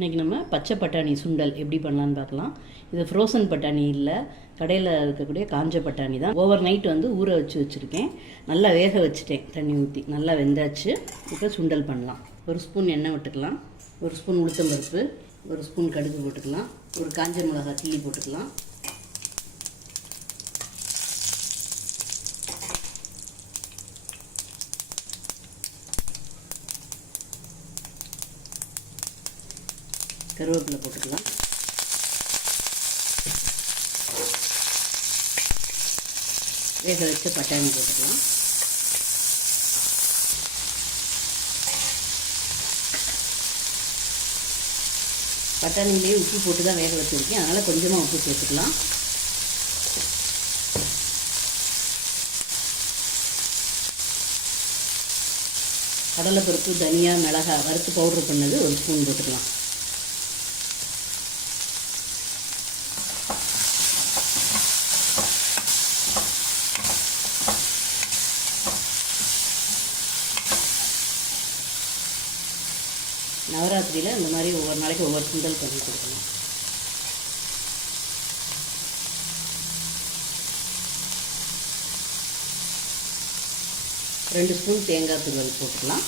இன்றைக்கி நம்ம பச்சை பட்டாணி சுண்டல் எப்படி பண்ணலான்னு பார்க்கலாம். இது ஃப்ரோசன் பட்டாணி இல்லை, கடையில் இருக்கக்கூடிய காஞ்ச பட்டாணி தான். ஓவர் நைட் ஊற வச்சுருக்கேன். நல்லா வேக வச்சுட்டேன், தண்ணி ஊற்றி நல்லா வெந்தாச்சு. இப்போ சுண்டல் பண்ணலாம். ஒரு ஸ்பூன் எண்ணெய் விட்டுக்கலாம், ஒரு ஸ்பூன் உளுத்தம்பருப்பு, ஒரு ஸ்பூன் கடுகு போட்டுக்கலாம், ஒரு காஞ்ச மிளகாய் கிள்ளி போட்டுக்கலாம், கருவேப்பிலை போட்டுக்கலாம், வேக வச்ச பட்டாணி போட்டுக்கலாம், பட்டாணிலேயே உப்பு போட்டு தான் வேக வச்சுருக்கேன், அதனால் கொஞ்சமாக உப்பு சேர்த்துக்கலாம். கடலைப்பருப்பு, தனியா, மிளகாய் வறுத்து பவுட்ரு பண்ணது ஒரு ஸ்பூன் போட்டுக்கலாம். நவராத்திரியில் இந்த மாதிரி ஒவ்வொரு நாளைக்கு ஒவ்வொரு சுண்டல் பண்ணி கொடுக்கணும். ரெண்டு ஸ்பூன் தேங்காய் துருவல் போட்டுக்கலாம்.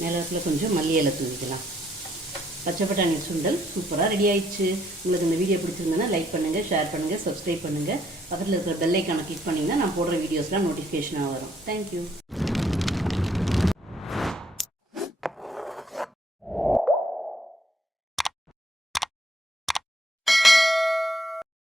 மேலத்தில் கொஞ்சம் மல்லி இலை தூவிக்கலாம். பச்சை பட்டாணி சுண்டல் சூப்பராக ரெடி ஆயிடுச்சு. உங்களுக்கு இந்த வீடியோ பிடிச்சிருந்தேன்னா லைக் பண்ணுங்கள், ஷேர் பண்ணுங்கள், சப்ஸ்கிரைப் பண்ணுங்கள். பக்கத்தில் இருக்கிற பெல் ஐக்கானை கிளிக் பண்ணிங்கன்னா நான் போடுற வீடியோஸ்லாம் நோட்டிஃபிகேஷனாக வரும். தேங்க்யூ.